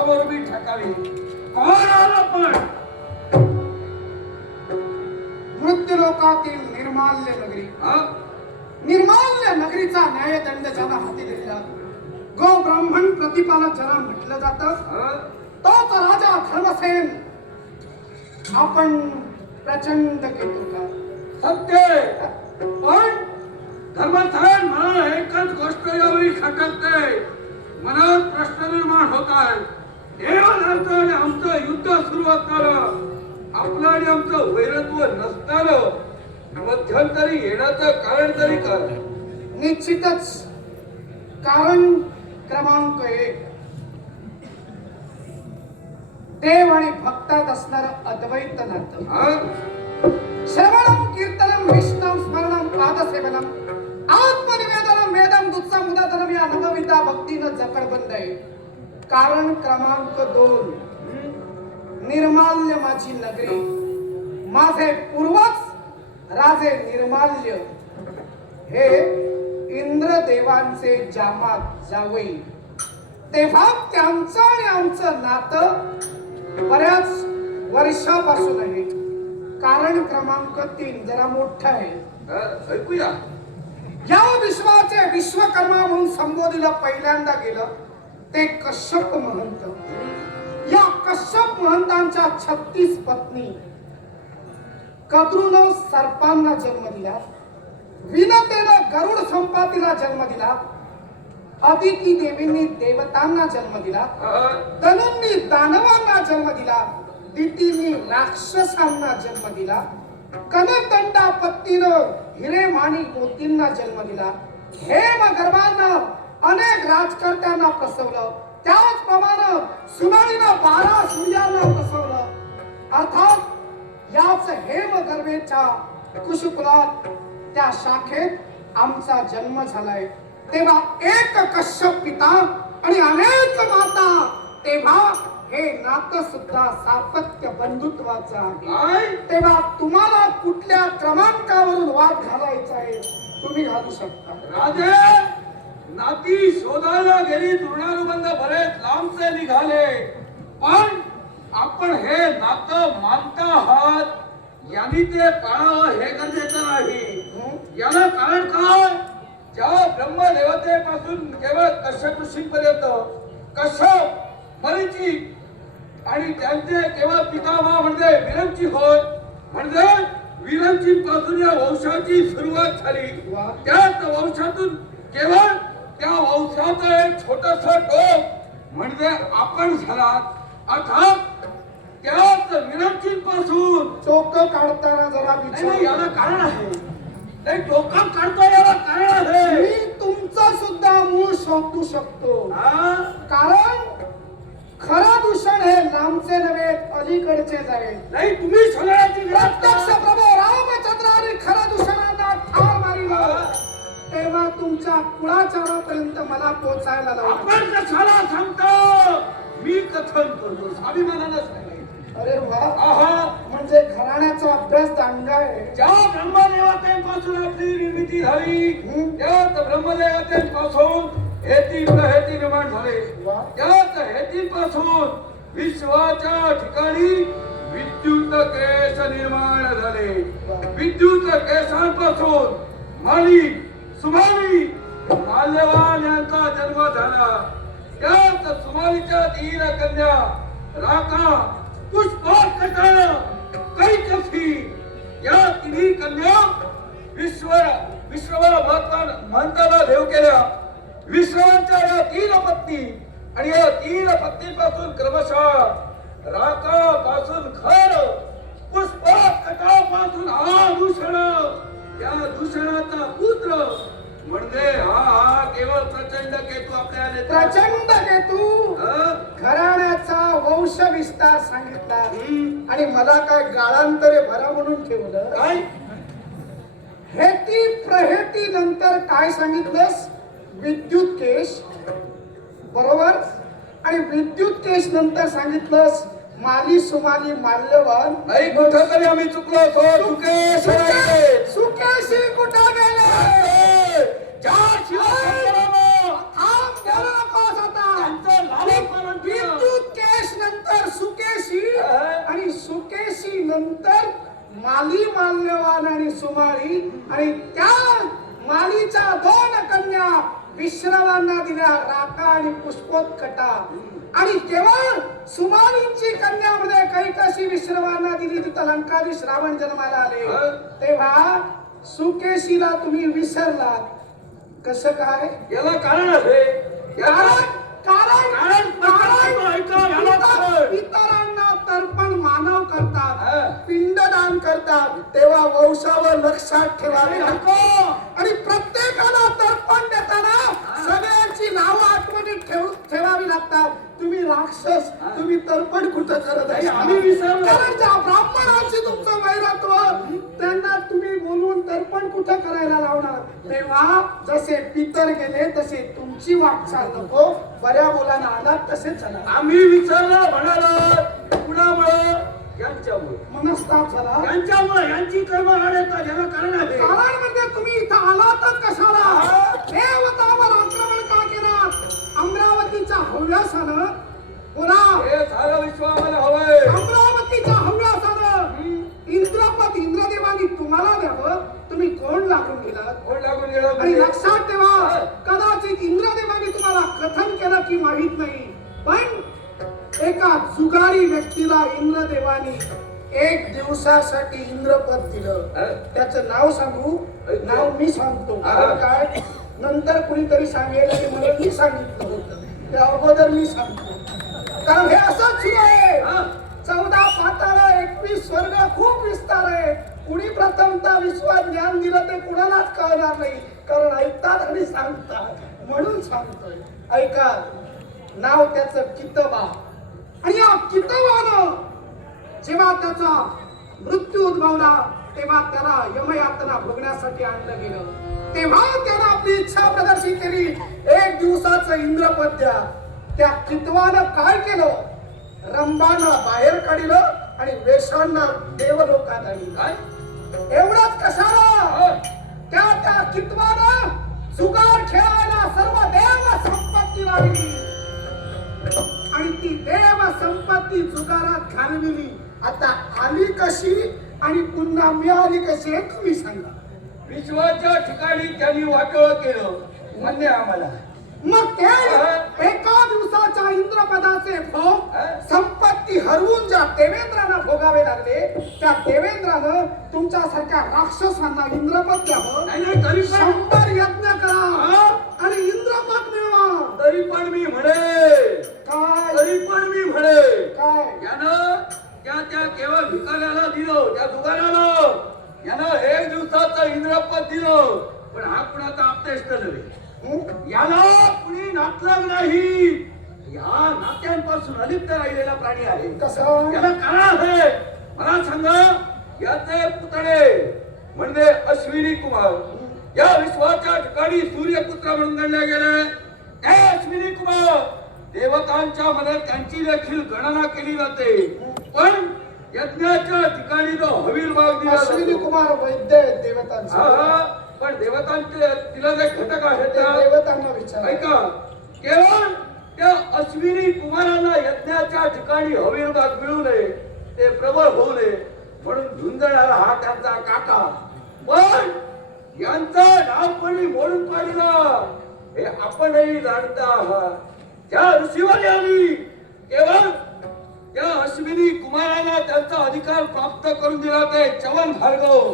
कशावर मी ठेकावी? कोण आलं पण? मृत्यूलोकातील निर्माल्य नगरी, हा? निर्माल्य नगरीचा न्यायदंड ज्याला हाती दिला, गो ब्राह्मण प्रतिपालक ज्याला म्हटलं जातं, हा? तोच राजा धर्मसेन. आपण प्रचंड केतू का? सत्य. पण धर्मसेन मला एकच गोष्ट यावेळी खटकते. मनात प्रश्न निर्माण होत आहे. देवासारखं आणि आमचं युद्ध सुरू असताना, आपलं आणि आमचं वैरत्व नसताना मध्यंतरी येण्याचं कारण तरी काय? निश्चितच कारण क्रमांक 1, देव आणि भक्तात असणार अद्वैत नातं. हा? श्रवणम कीर्तनम विष्णम स्मरणम पादसेवनम आत्मनिवेदनम वेदम दुत्सम उदातनम या नवविधा भक्तीनं जकडबंद आहे. कारण क्रमांक 2, निर्माल्य माझी नगरी, माझे पूर्वज राजे निर्माल्य हे इंद्रदेवांचे जामात जावई. तेव्हा त्यांचं आणि आमचं नातं बऱ्याच वर्षापासून आहे. कारण क्रमांक 3 जरा मोठं आहे. ऐकूया. या विश्वाचे विश्वकर्मा म्हणून संबोधिलं पहिल्यांदा गेलं ते कश्यप महंत. या कश्यप महंतांच्या 36 पत्नी. कद्रूनं सर्पांना जन्म दिला, विनतेनं गरुड संपातीला जन्म दिला, अदिती देवींनी देवतांना जन्म दिला, तनूंनी दानवांना जन्म दिला, दितींनी राक्षसांना जन्म दिला, कनकदंडा पत्नीनं हिरे माणिक मोतींना जन्म दिला, हेमगर्भानं अनेक राजकर्त्यांना प्रसवलं, त्याचप्रमाणे सुनाळीनं 12 सूर्यांना प्रसवलं. अर्थात याच हेमगर्भेच्या कुशकुलात त्या शाखेत आमचा जन्म झालाय. तेव्हा एक कश्यप पिता आणि अनेक माता, तेव्हा हे नातं सुद्धा सातत्य बंधुत्वाचं आहे. तेव्हा तुम्हाला कुठल्या क्रमांकावरून वाद घालायचा आहे तुम्ही घालू शकता. राजे, नाती शोधायला गेली तृणानुबंध बरेच लांबचे निघाले, पण आपण हे नातं मानता आहात यांनी ते पाळावं हे गरजेचं नाही. याला कारण काय? ज्या ब्रह्मदेवतेपासून केवळ कश्यप ऋषींपर्यंत कश्यप, मरीची आणि त्यांचे केवळ पितामह म्हणजे विरंची होय. म्हणजे विरंची पासून या वंशाची सुरुवात झाली. त्याच वंशातून केवळ त्या वंशाचं एक छोटस टोक म्हणजे आपण झालात. अर्थात त्याच विरंचींपासून टोक काढताना जरा विचार. याला कारण आहे. नाही, टोका काढतो याला कारण आहे. मी तुमचा सुद्धा मूळ शोधू शकतो. कारण खरं दूषण हे लांबचे नव्हे अलीकडचेच आहे. नाही, तुम्ही सगळ्याची प्रत्यक्ष प्रभू रामचंद्र आणि खरं दूषणांना ठार मारिलं तेव्हा तुमच्या कुळाचारापर्यंत मला पोचायला लावलं. आपण कशाला सांगतो? मी कथन करतो स्वाभिमानानंच नाही. अरे वा, आहा, म्हणजे घराण्याचा अभ्यास दांडगा आहे. ज्या ब्रह्मदेवतेपासून आपली निर्मिती झाली, त्याच ब्रह्मदेवतेपासून हेती प्रहेती निर्माण झाले. त्याच हेतीपासून विश्वाच्या ठिकाणी विद्युत केश निर्माण झाले. विद्युत केशांपासून माली, सुमाली, माल्यवान यांचा जन्म झाला. त्याच सुमालीच्या 3 कन्या राका, पुष्पकटा, कैकसी या 3 कन्या विश्वला महंताला देव केल्या. विश्वांच्या या 3 पत्नी आणि या 3 पत्नीपासून क्रमशः राका पासून खर, पुष्पकटापासून आदूषण, त्या दूषणाचा पुत्र म्हणजे हा केवळ प्रचंड केतू आपल्या प्रचंड केतू घराण्याचा वंश विस्तार सांगितला आणि मला काय गाळांतरे भरा म्हणून ठेवलं. काय हेती प्रहेती नंतर काय सांगितलंस? विद्युत केश, बरोबर. आणि विद्युत केश नंतर सांगितलंस माली, सुमाली, माल्यवान. नाही, कुठं तरी आम्ही चुकलो होतो. सुकेशी कुठं गेले? ज्या शिवशंकरानं थांब, गेला नकोस आता. त्यांचं लालन पालन केलं. विद्युत आणि त्या मालीच्या 2 कन्या विश्रवांना दिल्या, राका आणि पुष्पोत्कटा. आणि केवळ सुमालींची कन्यामध्ये कैकसी विश्रवांना दिली, तिथं लंकाधीश रावण जन्माला आले. तेव्हा सुकेशीला तुम्ही विसरलात. कसं काय? याला कारण आहे. कारण ऐका, याला कारण. इतरांना तर्पण मानव करतात, हा. पिंडदान करतात, तेव्हा वंशावर लक्षात ठेवावे लागतं. आणि प्रत्येकाला तर्पण देताना सगळ्यांची नावं आठवणीत ठेवावी लागतात. तुम्ही राक्षस, तुम्ही तर्पण कुठं करत आहे? आम्ही विसरलो. कारण ज्या ब्राह्मणांशी तुमचं वैरत्व, त्यांना तुम्ही बोलून तर्पण कुठं करायला लावणार? तेव्हा जसे पितर गेले तसे तुमची वाटचाल नको. बऱ्या बोलानं आलात तसे चला. आम्ही विसरलो म्हणाला. कुणामुळं? यांच्यामुळे. मनस्ताप झाला. यांच्यामुळे. यांची कर्म आडतात, याला कारण आहे. कारण म्हणजे तुम्ही इथं आलातच कशाला? देवतावर आक्रमण का केलात? अमरावतीच्या हव्यासानं बोला. हे सारं विश्व आम्हाला हवंय. अमरावतीच्या हव्यासानं इंद्रपद इंद्रदेवानी तुम्हाला द्यावं. तुम्ही कोण लागून गेलात? कोण लागून गेला? आणि लक्षात ठेवा, कदाचित इंद्रदेवानी तुम्हाला कथन केलं की माहित नाही, पण एका जुगारी व्यक्तीला इंद्रदेवानी 1 दिवसासाठी इंद्रपद दिलं. त्याचं नाव सांगू? नाव मी सांगतो. कारण काय, नंतर कुणीतरी सांगेल की मला मी सांगितलं होतं, ते अगोदर मी सांगतो. कारण हे असंच सुरू आहे. 14 पाताळ 21 स्वर्ग, खूप विस्तार आहे. कुणी प्रथमता विश्वात ज्ञान दिलं ते कुणालाच कळणार नाही, कारण ऐकतात आणि सांगतात, म्हणून सांगतोय. ऐका, नाव त्याचं कितबा. आणि या कितबानं जेव्हा त्याचा मृत्यू उद्भवला, तेव्हा त्याला यमयातना भोगण्यासाठी आणलं गेलं. तेव्हा त्यानं आपली इच्छा प्रदर्शित केली, 1 दिवसाचं इंद्रपद द्या. त्या कितवानं काय केलं? रंभानं बाहेर काढलं आणि वेशांना देवलोकात आणलं. काय? एवढंच कशाला? त्या कितवानं जुगार खेळायला सर्व देव संपत्ती लागली आणि ती देव संपत्ती जुगारात घालविली. आता आली कशी आणि पुन्हा मिळाली कशी हे तुम्ही सांगा. विश्वाच्या ठिकाणी त्यांनी वाटोळ केलं म्हणजे आम्हाला. मग ते एका दिवसाच्या इंद्रपदाचे भोग संपत्ती हरवून ज्या देवेंद्रांना भोगावे लागले, त्या देवेंद्रानं तुमच्यासारख्या राक्षसांना इंद्रपद द्यावं. नाही, तरी 100 यज्ञ करा आणि इंद्रपद मिळवा. तरी पण मी म्हणे काय? तरी पण मी म्हणे काय? यानं त्या केवळ भिकाऱ्याला दिलं, त्या जुगाराला यानं 1 दिवसाचं इंद्रपद दिलं. पण हा कुणाचा आपतेष्ट नव्हे. याला कुणी नातलग नाही. या नात्यांपासून अलिप्त राहिलेला प्राणी आहे. कसं? याला कारण आहे. मला सांगा, याचे पुतळे म्हणजे अश्विनी कुमार या विश्वाच्या ठिकाणी सूर्यपुत्र म्हणून गणले गेले. ते अश्विनी कुमार देवतांच्या मनात त्यांची देखील गणना केली जाते. पण यज्ञाच्या ठिकाणी जो हवीर भाग दिला अश्विनी कुमार वैद्य देवतांचा. पण देवतांचे तिला जे घटक आहेत देवतांना विचार. ऐका, केवळ त्या अश्विनी कुमारांना यज्ञाच्या ठिकाणी हवीर भाग मिळू नये, ते प्रबळ होऊ नये म्हणून झुंजणारा हा त्यांचा काका. पण यांचं नाव कोणी मोडून पाडलं हे आपणही जाणता आहात. त्या ऋषीवर आली केवळ त्या अश्विनी कुमारांना त्यांचा अधिकार प्राप्त करून दिला. ते चवन भार्गव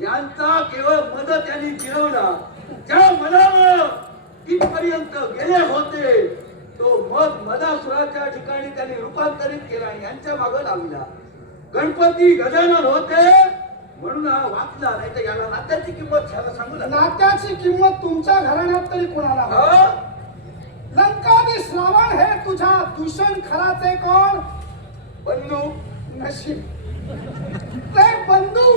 यांचा केवळ मदत यांनी जिरवला. त्या मनावर इथपर्यंत गेले होते तो मग मदासुराच्या ठिकाणी त्यांनी रूपांतरित केला आणि यांच्या मागे लावला. गणपती गजानन होते म्हणून हा वाचला, नाही तर याला नात्याची किंमत ह्याला सांगू नका. नात्याची किंमत तुमच्या घराण्यात तरी कोणाला? लंकाधीश रावण हे तुझ्या दूषण खराचे कोण? बंधू. नशीब ते बंधू.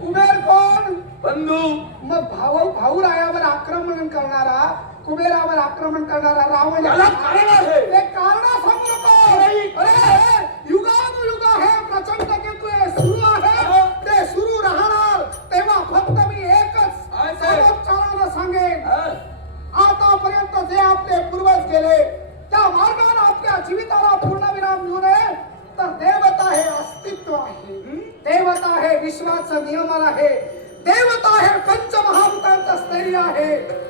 कुबेर कोण? बंधू. मग भाऊ रायावर आक्रमण करणारा, कुबेरावर आक्रमण करणारा रावण याला कारण आहे. ते कारण सांगू नको. अरे युगानुयुगा हे प्रचंड केतू सुरू आहे, ते सुरू राहणार. तेव्हा फक्त मी एकच समोच्चारानं सांगेन, आतापर्यंत जे आपले पूर्वज गेले त्या मार्गाने आपल्या जीविताला पूर्णविराम मिळू नये तर देवता हे अस्तित्व आहे. देवता हे विश्वाचं नियमन आहे. देवता हे आहे